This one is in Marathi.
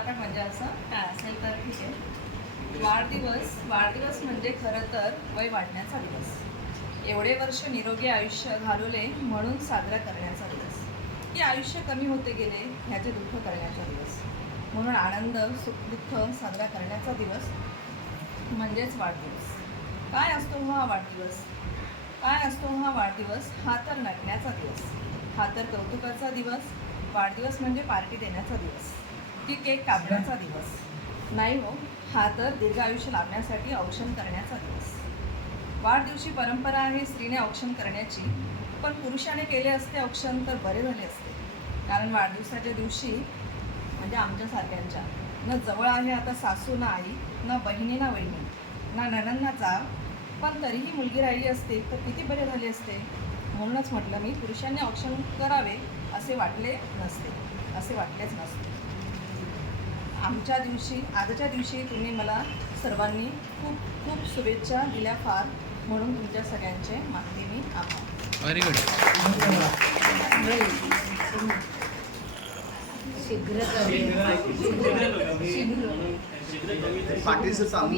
पटापट म्हणजे असं काय असेल तर ठीक आहे. वाढदिवस म्हणजे खरं तर वय वाढण्याचा दिवस. एवढे वर्ष निरोगी आयुष्य घालवले म्हणून साजरा करण्याचा दिवस, की आयुष्य कमी होते गेले ह्याचे दुःख करण्याचा दिवस. म्हणून आनंद सुख दुःख साजरा करण्याचा दिवस म्हणजेच वाढदिवस. काय असतो हा वाढदिवस? हा तर नटण्याचा दिवस, हा तर कौतुकाचा दिवस. वाढदिवस म्हणजे पार्टी देण्याचा दिवस, की केक कापण्याचा दिवस नाही हो. हा तर दीर्घ आयुष्य लाभण्यासाठी औक्षण करण्याचा दिवस. वाढदिवशी परंपरा आहे स्त्रीने औक्षण करण्याची, पण पुरुषाने केले असते औक्षण तर बरे झाले असते. कारण वाढदिवसाच्या दिवशी म्हणजे आमच्यासारख्यांच्या न जवळ आहे आता सासू ना आई, ना बहिणी ना वहिनी, ना नणंद ना जाव, पण तरीही मुलगी राहिली असते तर किती बरे झाले असते. म्हणूनच म्हटलं मी, पुरुषांनी औक्षण करावे असे वाटलेच नसते. आजच्या दिवशी तुम्ही मला सर्वांनी खूप खूप शुभेच्छा दिल्या फार, म्हणून तुमच्या सगळ्यांचे मागते मी आभार. Very good. पार्टीचं चालू